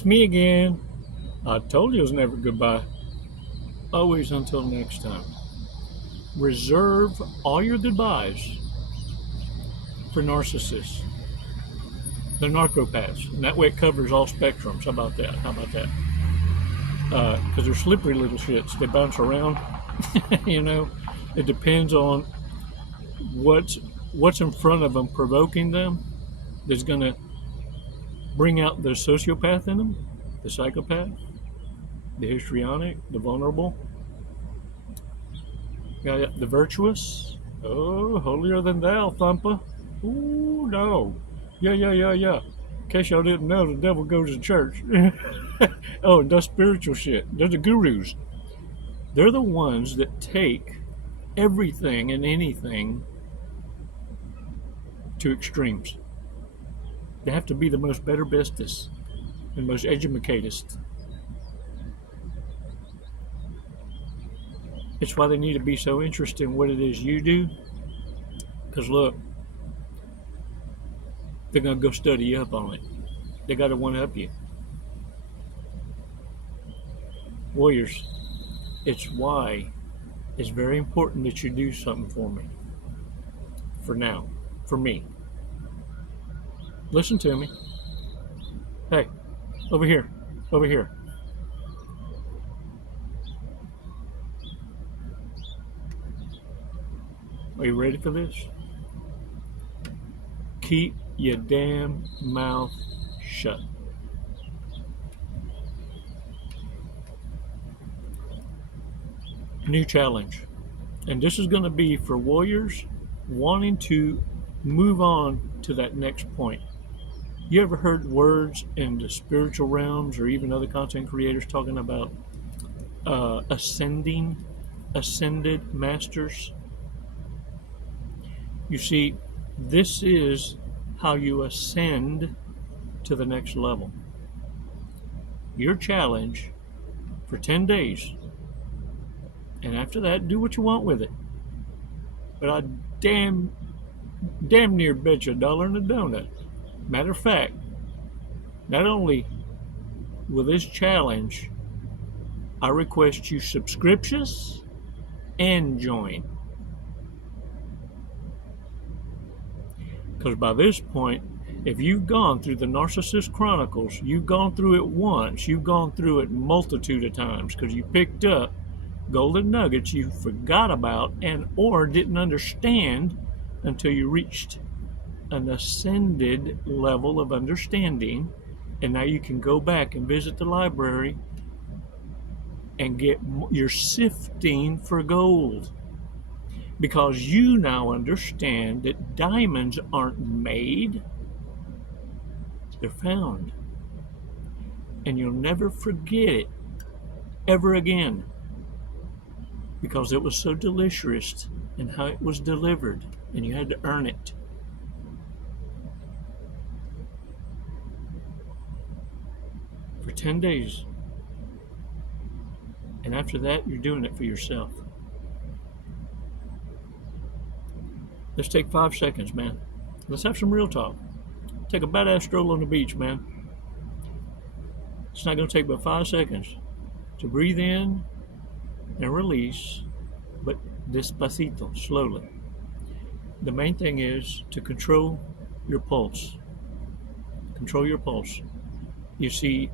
It's me again. I told you it was never goodbye. Always until next time. Reserve all your goodbyes for narcissists. They're narcopaths, and that way it covers all spectrums. How about that? How about that? Because they're slippery little shits. They bounce around. You know, it depends on what's in front of them, provoking them. That's going to bring out the sociopath in them, the psychopath, the histrionic, the vulnerable, the virtuous. Oh, holier than thou, thumper. Ooh, no. Yeah. In case y'all didn't know, the devil goes to church. Oh, and does spiritual shit. They're the gurus. They're the ones that take everything and anything to extremes. They have to be the most better, bestest, and most educatedest. It's why they need to be so interested in what it is you do. Because look, they're going to go study you up on it. They got to one-up you. Warriors, it's why it's very important that you do something for me. For now. For me. Listen to me. Hey, over here. Over here. Are you ready for this? Keep your damn mouth shut. New challenge. And this is going to be for warriors wanting to move on to that next point. You ever heard words in the spiritual realms or even other content creators talking about ascended masters? You see, this is how you ascend to the next level. Your challenge for 10 days. And after that, do what you want with it. But I damn near bet you $1 in a donut. Matter of fact, not only will this challenge, I request you subscriptions and join. Because by this point, if you've gone through the Narcissist Chronicles, you've gone through it once, you've gone through it multitude of times because you picked up golden nuggets you forgot about and or didn't understand until you reached an ascended level of understanding, and now you can go back and visit the library and you're sifting for gold because you now understand that diamonds aren't made, they're found, and you'll never forget it ever again because it was so delicious and how it was delivered and you had to earn it. For 10 days. And after that, you're doing it for yourself. Let's take 5 seconds, man. Let's have some real talk. Take a badass stroll on the beach, man. It's not going to take but 5 seconds to breathe in and release, but despacito, slowly. The main thing is to control your pulse. Control your pulse. You see,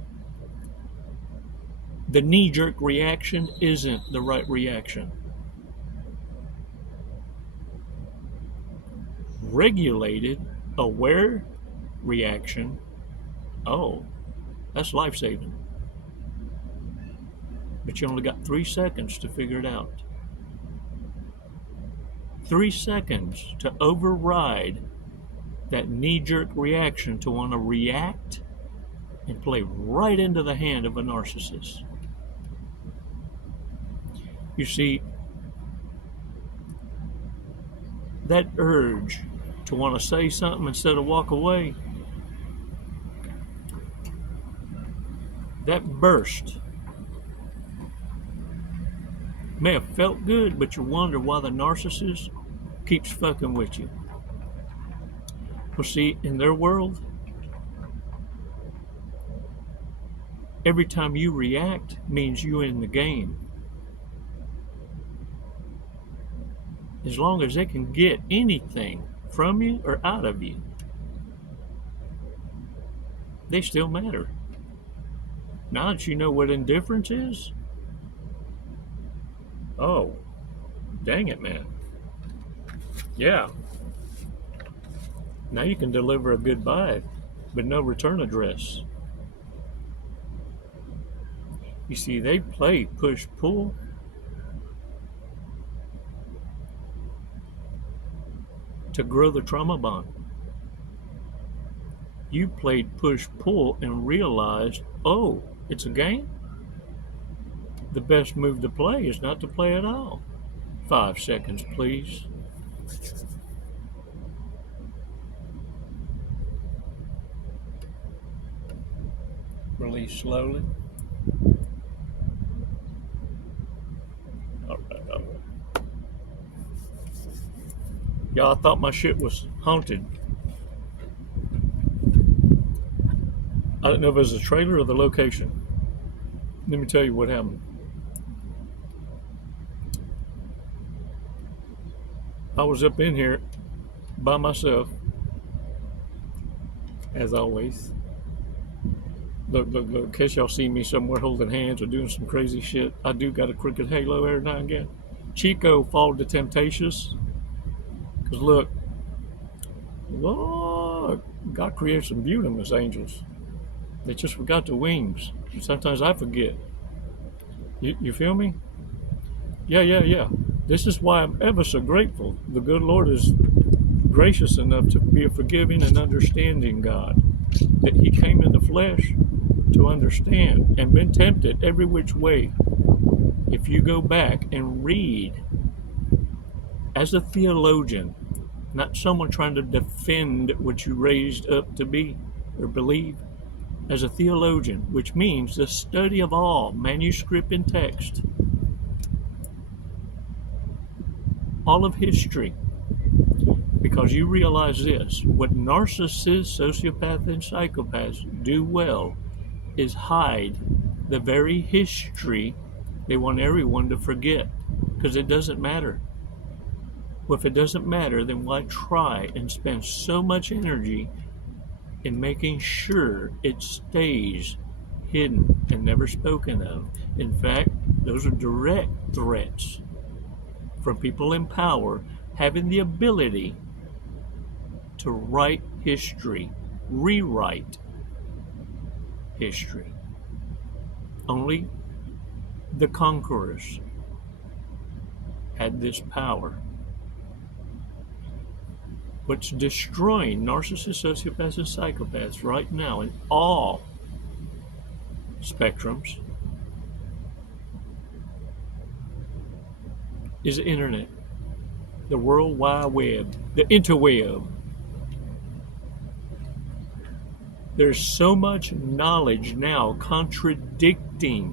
the knee-jerk reaction isn't the right reaction. Regulated, aware reaction, oh, that's life-saving. But you only got 3 seconds to figure it out. 3 seconds to override that knee-jerk reaction to want to react and play right into the hand of a narcissist. You see, that urge to want to say something instead of walk away, that burst may have felt good, but you wonder why the narcissist keeps fucking with you. Well, see, in their world, Every time you react means you're in the game. As long as they can get anything from you or out of you, they still matter. Now that you know what indifference is, oh, dang it, man. Yeah. Now you can deliver a goodbye, but no return address. You see, they play push-pull. To grow the trauma bond. You played push-pull and realized, oh, it's a game? The best move to play is not to play at all. 5 seconds, please. Release slowly. All right. Y'all thought my shit was haunted. I don't know if it was the trailer or the location. Let me tell you what happened. I was up in here by myself, as always. Look, in case y'all see me somewhere holding hands or doing some crazy shit, I do got a crooked halo every now and again. Chico followed the Temptations. Because look, God created some beautiful angels. They just forgot the wings. Sometimes I forget. You feel me? Yeah. This is why I'm ever so grateful. The good Lord is gracious enough to be a forgiving and understanding God. That He came in the flesh to understand and been tempted every which way. If you go back and read, as a theologian, not someone trying to defend what you raised up to be or believe, as a theologian, which means the study of all manuscript and text, all of history, because you realize this, what narcissists, sociopaths, and psychopaths do well is hide the very history they want everyone to forget, because it doesn't matter. Well, if it doesn't matter, then why try and spend so much energy in making sure it stays hidden and never spoken of? In fact, those are direct threats from people in power having the ability to write history, rewrite history. Only the conquerors had this power. What's destroying narcissists, sociopaths, and psychopaths right now in all spectrums is the internet, the World Wide Web, the interweb. There's so much knowledge now contradicting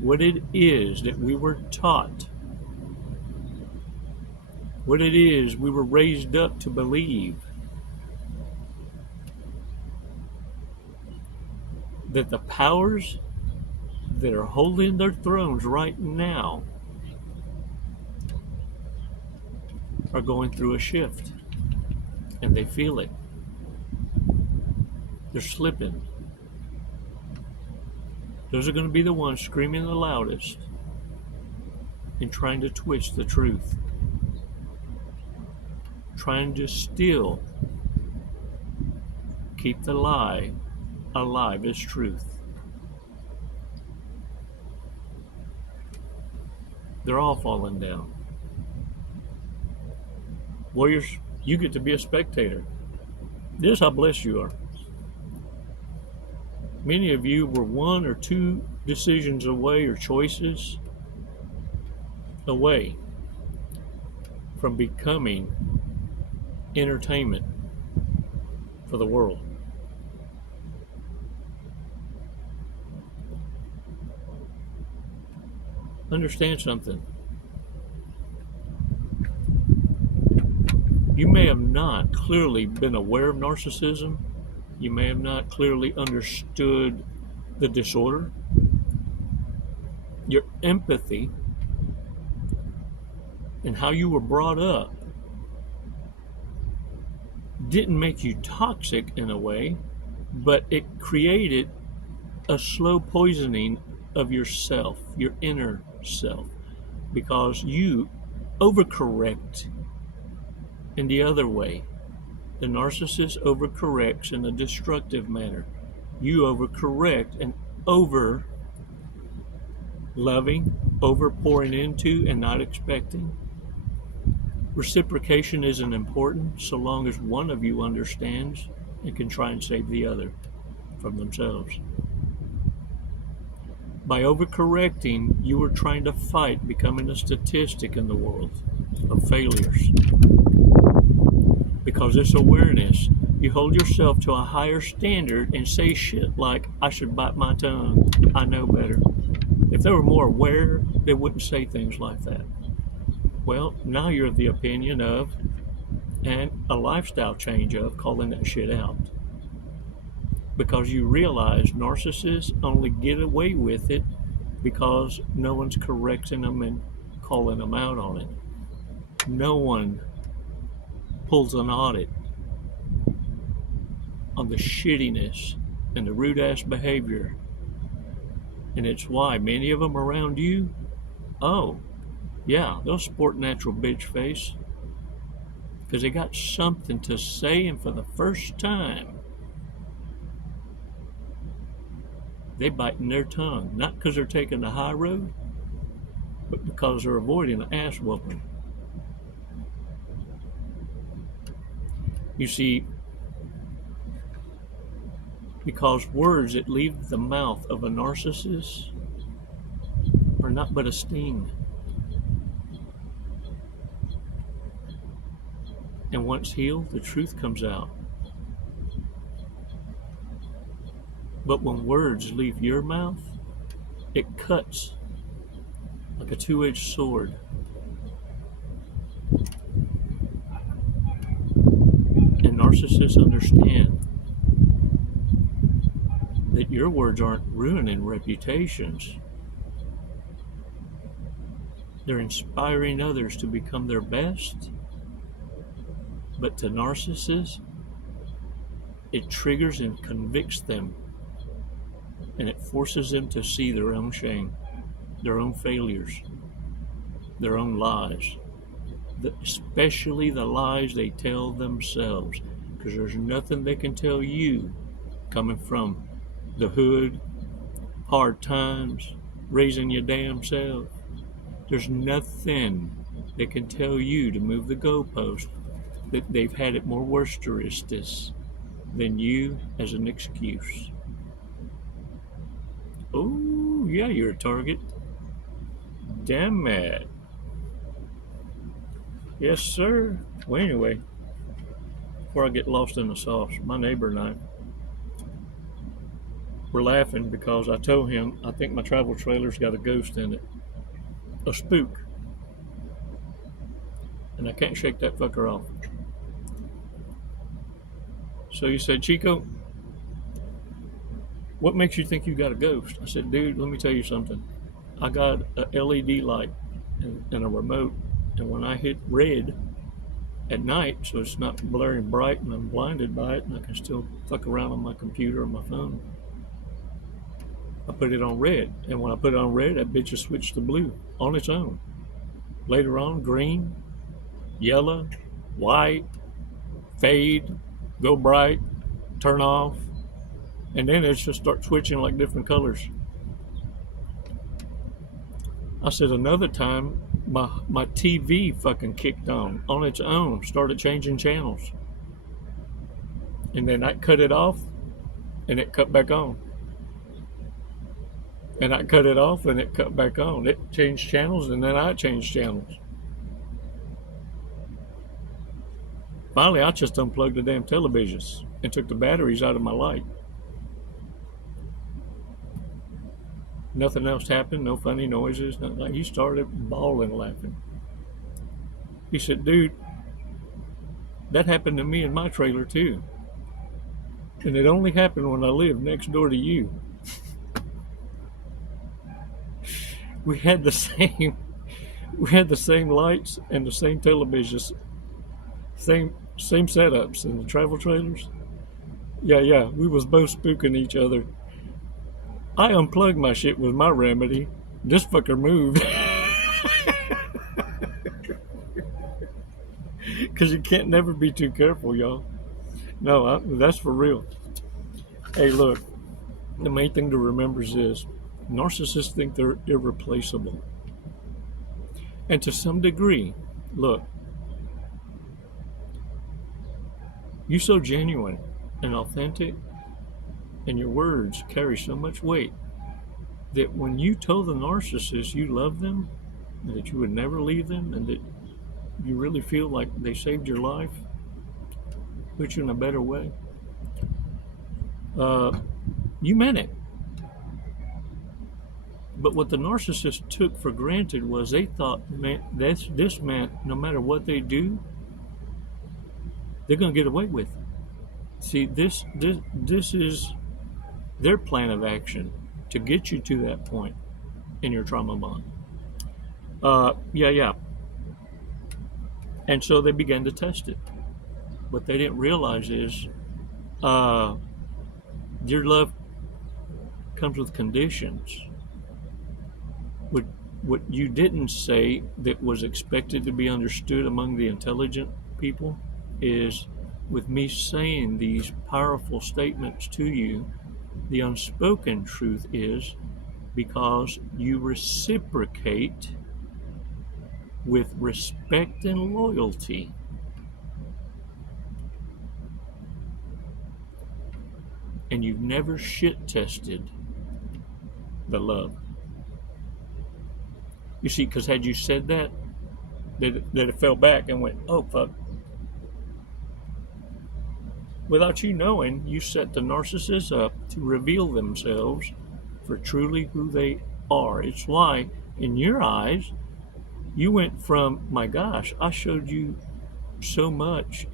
what it is that we were taught, what it is we were raised up to believe, that the powers that are holding their thrones right now are going through a shift, and they feel it. They're slipping. Those are going to be the ones screaming the loudest and trying to twist the truth, trying to still keep the lie alive as truth. They're all falling down. Warriors, you get to be a spectator. This is how blessed you are. Many of you were 1 or 2 decisions away or choices away from becoming entertainment for the world. Understand something. You may have not clearly been aware of narcissism. You may have not clearly understood the disorder, your empathy, and how you were brought up didn't make you toxic in a way, but it created a slow poisoning of yourself, your inner self, because you overcorrect in the other way. The narcissist overcorrects in a destructive manner. You overcorrect and over loving, over pouring into and not expecting. Reciprocation isn't important so long as one of you understands and can try and save the other from themselves. By overcorrecting, you are trying to fight becoming a statistic in the world of failures. Because it's awareness, you hold yourself to a higher standard and say shit like, I should bite my tongue, I know better. If they were more aware, they wouldn't say things like that. Well, now you're of the opinion of, and a lifestyle change of, calling that shit out. Because you realize narcissists only get away with it because no one's correcting them and calling them out on it. No one pulls an audit on the shittiness and the rude-ass behavior. And it's why many of them around you, oh, yeah, they'll sport natural bitch face because they got something to say, and for the first time, they biting their tongue, not because they're taking the high road, but because they're avoiding an ass whooping. You see, because words that leave the mouth of a narcissist are not but a sting. And once healed, the truth comes out. But when words leave your mouth, it cuts like a two-edged sword. And narcissists understand that your words aren't ruining reputations. They're inspiring others to become their best. But to narcissists, it triggers and convicts them. And it forces them to see their own shame, their own failures, their own lies. Especially the lies they tell themselves. Because there's nothing they can tell you coming from the hood, hard times, raising your damn self. There's nothing they can tell you to move the goalpost that they've had it more worsterous than you as an excuse. Oh, yeah, you're a target. Damn it. Yes, sir. Well, anyway, before I get lost in the sauce, my neighbor and I were laughing because I told him I think my travel trailer's got a ghost in it. A spook. And I can't shake that fucker off. So he said, Chico, what makes you think you got a ghost? I said, dude, let me tell you something. I got a LED light and a remote, and when I hit red at night, so it's not blaring bright and I'm blinded by it and I can still fuck around on my computer or my phone, I put it on red. And when I put it on red, that bitch will switch to blue on its own. Later on, green, yellow, white, fade, go bright, turn off, and then it just start switching like different colors. I said another time, my TV fucking kicked on its own, started changing channels. And then I cut it off, and it cut back on. And I cut it off, and it cut back on. It changed channels, and then I changed channels. Finally, I just unplugged the damn televisions and took the batteries out of my light. Nothing else happened, no funny noises, nothing. Like, he started bawling, laughing. He said, dude, that happened to me in my trailer too. And it only happened when I lived next door to you. We had the same we had the same lights and the same televisions, same setups in the travel trailers. Yeah, we was both spooking each other. I unplugged my shit with my remedy. This fucker moved. Because you can't never be too careful, y'all. No, that's for real. Hey, look, the main thing to remember is this: narcissists think they're irreplaceable. And to some degree, look, you're so genuine and authentic, and your words carry so much weight that when you told the narcissist you love them, and that you would never leave them, and that you really feel like they saved your life, put you in a better way, you meant it. But what the narcissist took for granted was they thought, man, this meant no matter what they do, they're going to get away with it. See, this is their plan of action to get you to that point in your trauma bond. Yeah. And so they began to test it. What they didn't realize is your love comes with conditions. What you didn't say that was expected to be understood among the intelligent people is, with me saying these powerful statements to you, the unspoken truth is because you reciprocate with respect and loyalty. And you've never shit tested the love. You see, because had you said that it fell back and went, oh, fuck. Without you knowing, you set the narcissist up to reveal themselves for truly who they are. It's why, in your eyes, you went from, my gosh, I showed you so much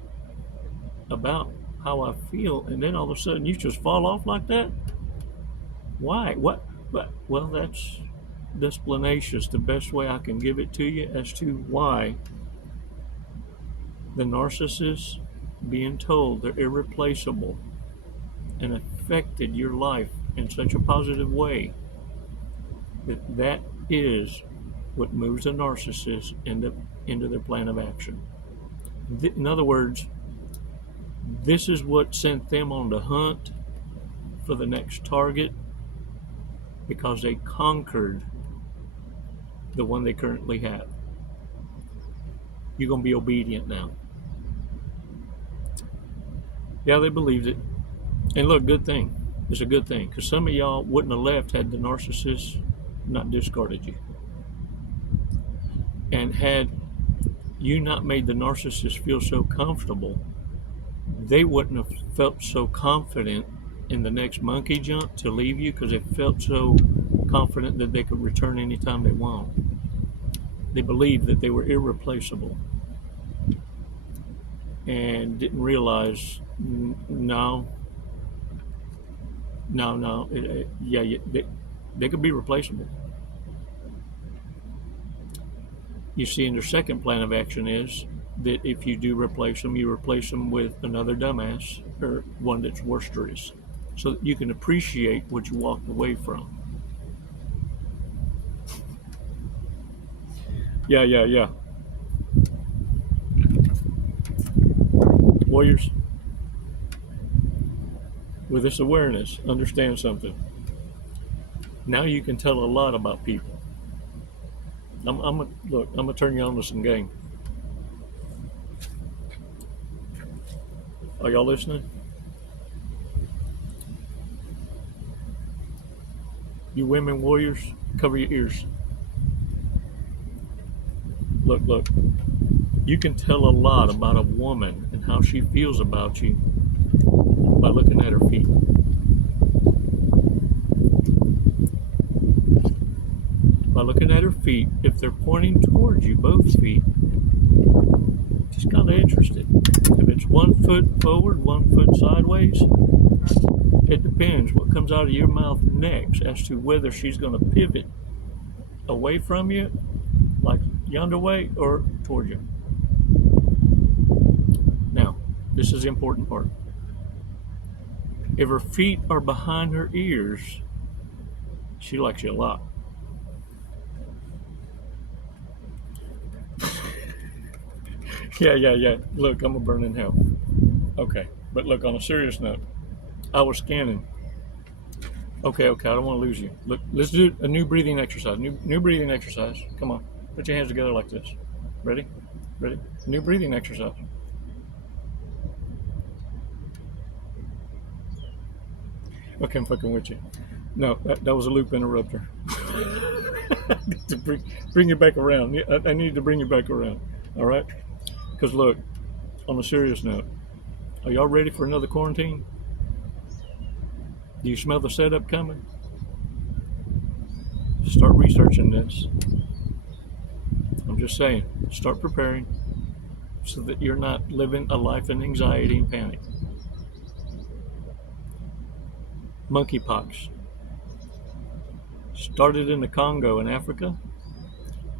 about how I feel, and then all of a sudden you just fall off like that? Why? What? Well, that's explanations, the best way I can give it to you as to why the narcissist being told they're irreplaceable and affected your life in such a positive way that is what moves the narcissist into their plan of action. In other words, this is what sent them on the hunt for the next target, because they conquered the one they currently have. You're going to be obedient now. Yeah, they believed it. And look, good thing. It's a good thing, because some of y'all wouldn't have left had the narcissist not discarded you. And had you not made the narcissist feel so comfortable, they wouldn't have felt so confident in the next monkey jump to leave you, because they felt so confident that they could return anytime they want. They believed that they were irreplaceable and didn't realize, no, they could be replaceable. You see, in their second plan of action is that if you do replace them, you replace them with another dumbass or one that's worse, so that you can appreciate what you walked away from. Yeah. Warriors, with this awareness, understand something. Now you can tell a lot about people. I'm gonna turn you on to some game. Are y'all listening? You women warriors, cover your ears. Look. You can tell a lot about a woman and how she feels about you by looking at her feet. By looking at her feet, if they're pointing towards you, both feet, she's kind of interested. If it's 1 foot forward, 1 foot sideways, it depends what comes out of your mouth next as to whether she's going to pivot away from you, like yonder way, or toward you. Now, this is the important part. If her feet are behind her ears, she likes you a lot. Yeah. Look, I'm a burn in hell. Okay, but look, on a serious note, I was scanning. Okay, I don't want to lose you. Look, let's do a new breathing exercise. New breathing exercise. Come on, put your hands together like this. Ready? New breathing exercise. Okay, I'm fucking with you. No, that was a loop interrupter. To bring you back around. I need to bring you back around. All right? Because look, on a serious note, are y'all ready for another quarantine? Do you smell the setup coming? Start researching this. I'm just saying, start preparing so that you're not living a life in anxiety and panic. Monkeypox started in the Congo in Africa,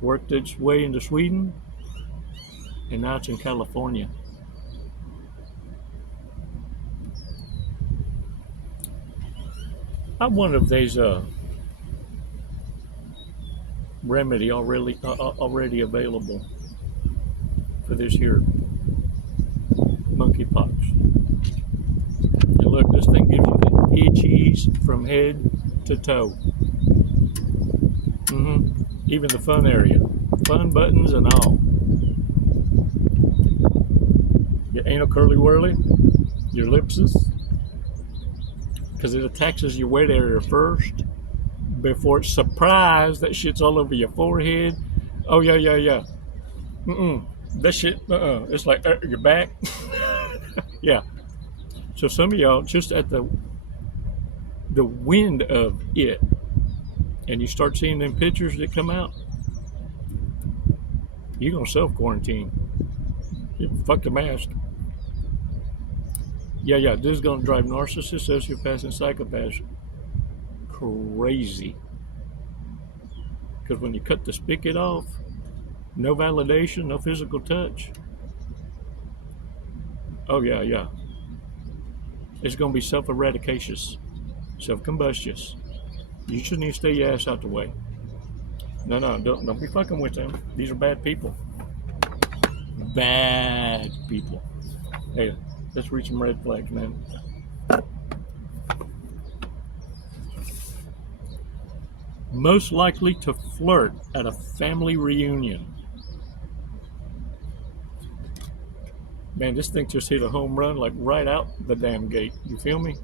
worked its way into Sweden, and now it's in California. I wonder if there's a remedy already available for this here monkeypox. And look, this thing gives you the itchies from head to toe. Even the fun area, fun buttons and all. Your anal curly whirly, your lipses, because it attacks your wet area first before it's surprised that shit's all over your forehead. Oh yeah. That shit. It's like your back. Yeah. So some of y'all just at the wind of it, and you start seeing them pictures that come out, you're gonna self-quarantine. Fuck the mask. Yeah, this is gonna drive narcissists, sociopaths, and psychopaths crazy. Because when you cut the spigot off, no validation, no physical touch. Oh yeah. It's gonna be self-eradicacious, self-combustious. You just need to stay your ass out the way. No, don't be fucking with them. These are bad people. Bad people. Hey, let's reach some red flags, man. Most likely to flirt at a family reunion. Man, this thing just hit a home run, like right out the damn gate. You feel me?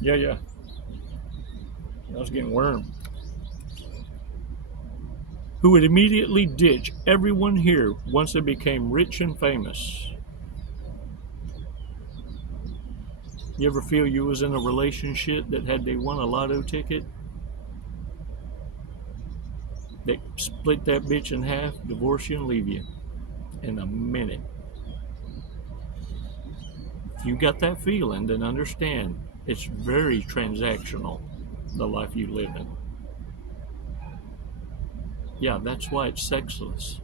Yeah. I was getting wormed. Who would immediately ditch everyone here once they became rich and famous. You ever feel you was in a relationship that had they won a lotto ticket? They split that bitch in half, divorce you, and leave you in a minute. If you got that feeling, then understand it's very transactional, the life you live in. Yeah, that's why it's sexless.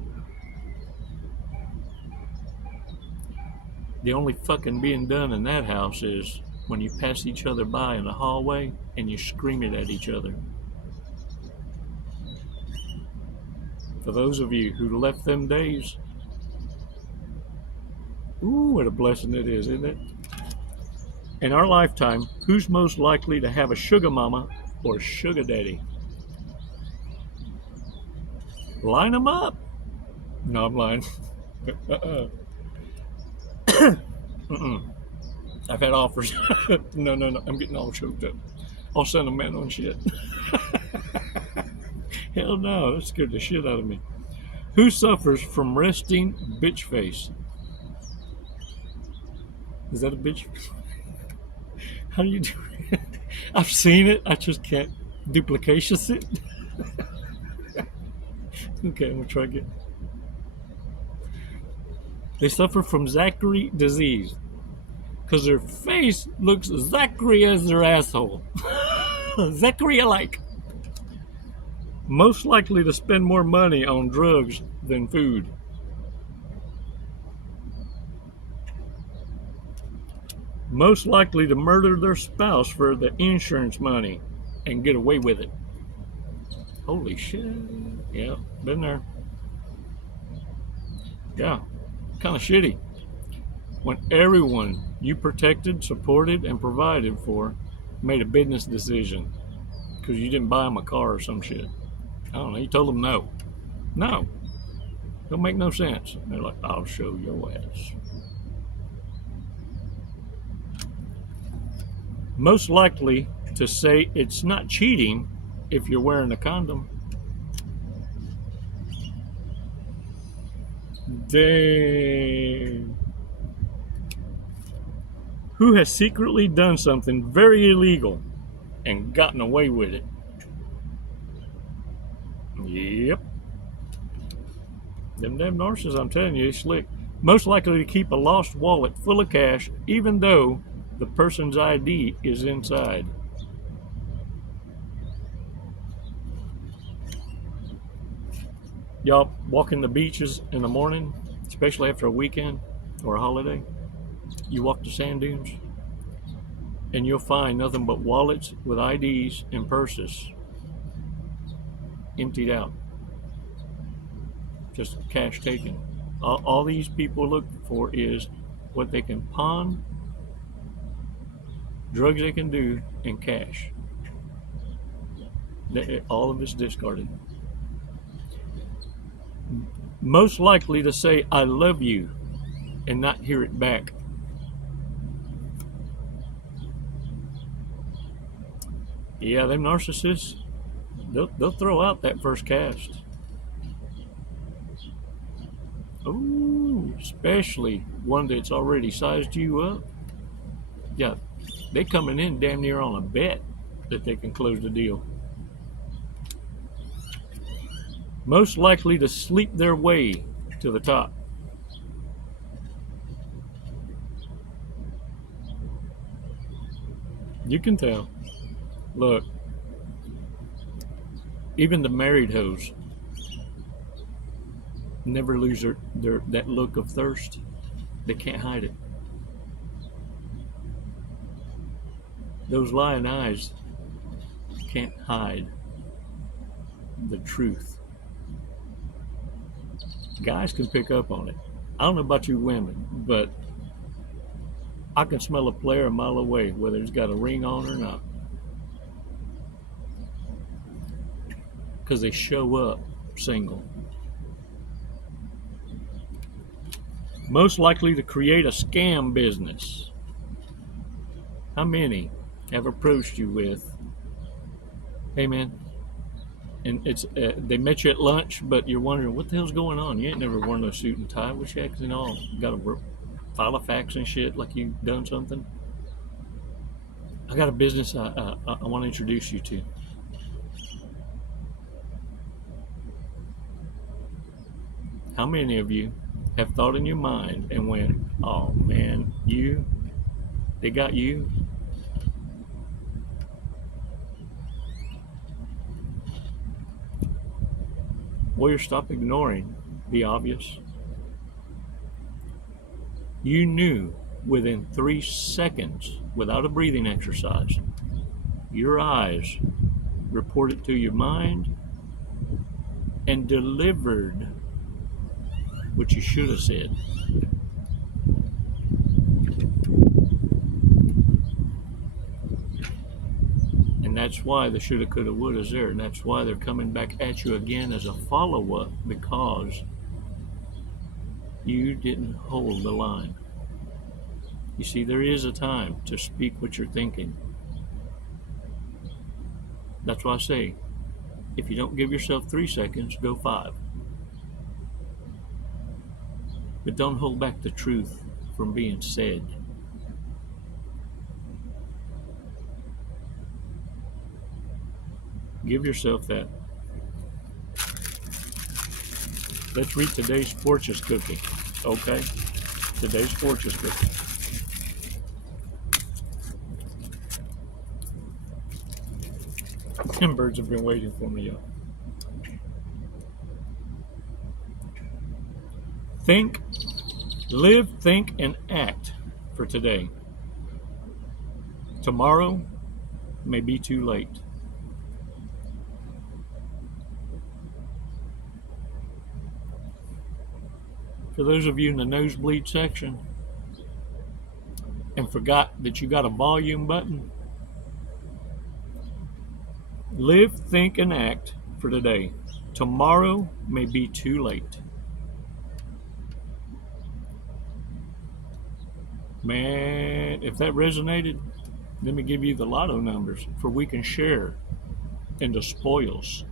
The only fucking being done in that house is when you pass each other by in the hallway and you scream it at each other. For those of you who left them days, ooh, what a blessing it is, isn't it? In our lifetime, who's most likely to have a sugar mama or sugar daddy? Line them up. No, I'm lying. I've had offers. No. I'm getting all choked up. I'll send a man on shit. Hell no, that scared the shit out of me. Who suffers from resting bitch face? Is that a bitch? How do you do it? I've seen it. I just can't duplications it. Okay, I'm gonna try again. They suffer from Zachary disease because their face looks Zachary as their asshole. Zachary alike. Most likely to spend more money on drugs than food. Most likely to murder their spouse for the insurance money and get away with it. Holy shit. Yeah, been there. Yeah, kind of shitty. When everyone you protected, supported, and provided for made a business decision because you didn't buy them a car or some shit. I don't know, you told them no. No. Don't make no sense. They're like, I'll show your ass. Most likely to say it's not cheating if you're wearing a condom. Dang. Who has secretly done something very illegal and gotten away with it? Yep. Them damn narcissists, I'm telling you, they slick. Most likely to keep a lost wallet full of cash, even though the person's ID is inside. Y'all walking the beaches in the morning, especially after a weekend or a holiday? You walk the sand dunes, and you'll find nothing but wallets with IDs and purses emptied out. Just cash taken. All these people look for is what they can pawn, drugs they can do, and cash. All of it's discarded. Most likely to say, I love you, and not hear it back. Yeah, them narcissists, they'll throw out that first cast. Ooh, especially one that's already sized you up. Yeah, they coming in damn near on a bet that they can close the deal. Most likely to sleep their way to the top. You can tell. Look, even the married hoes never lose their that look of thirst. They can't hide it. Those lying eyes can't hide the truth. Guys can pick up on it. I don't know about you women, but I can smell a player a mile away, whether it's got a ring on or not. Because they show up single. Most likely to create a scam business. How many have approached you with, hey man, and it's they met you at lunch, but you're wondering what the hell's going on? You ain't never worn no suit and tie. What you acting all? Got to file a fax and shit like you done something? I got a business I want to introduce you to. How many of you have thought in your mind and went, oh man, they got you? Warrior, stop ignoring the obvious. You knew within 3 seconds, without a breathing exercise, your eyes reported to your mind and delivered what you should have said. And that's why the shoulda, coulda, woulda is there. And that's why they're coming back at you again as a follow-up, because you didn't hold the line. You see, there is a time to speak what you're thinking. That's why I say, if you don't give yourself 3 seconds, go 5. But don't hold back the truth from being said. Give yourself that. Let's read today's fortune cookie, okay? Today's fortune cookie. Them birds have been waiting for me, y'all. Think, live, think, and act for today. Tomorrow may be too late. For those of you in the nosebleed section and forgot that you got a volume button, live, think, and act for today. Tomorrow may be too late. Man, if that resonated, let me give you the lotto numbers for we can share in the spoils.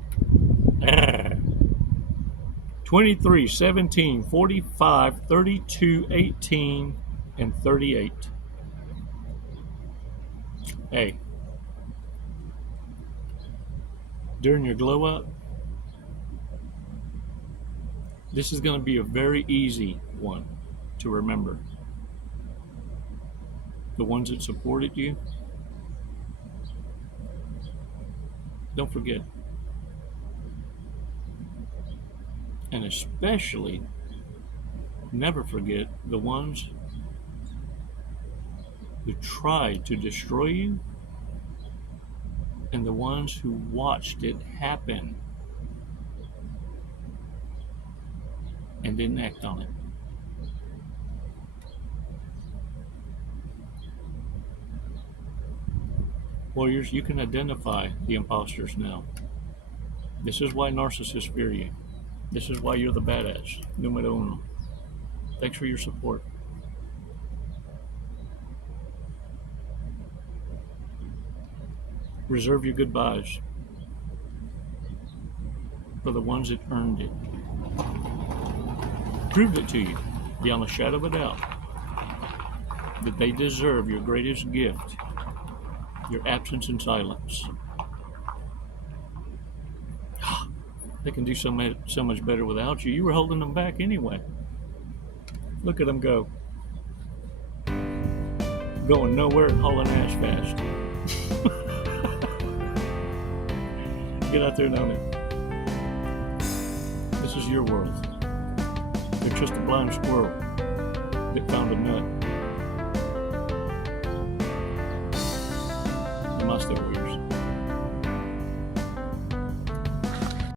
23, 17, 45, 32, 18, and 38. Hey, during your glow up, this is going to be a very easy one to remember. The ones that supported you, don't forget. And especially, never forget the ones who tried to destroy you and the ones who watched it happen and didn't act on it. Warriors, you can identify the imposters now. This is why narcissists fear you. This is why you're the badass. Numero uno. Thanks for your support. Reserve your goodbyes for the ones that earned it. Proved it to you, beyond a shadow of a doubt, that they deserve your greatest gift, your absence and silence. They can do so much better without you. You were holding them back anyway. Look at them go. Going nowhere and hauling ass fast. Get out there and own it. This is your world. You're just a blind squirrel that found a nut. Namaste, warrior.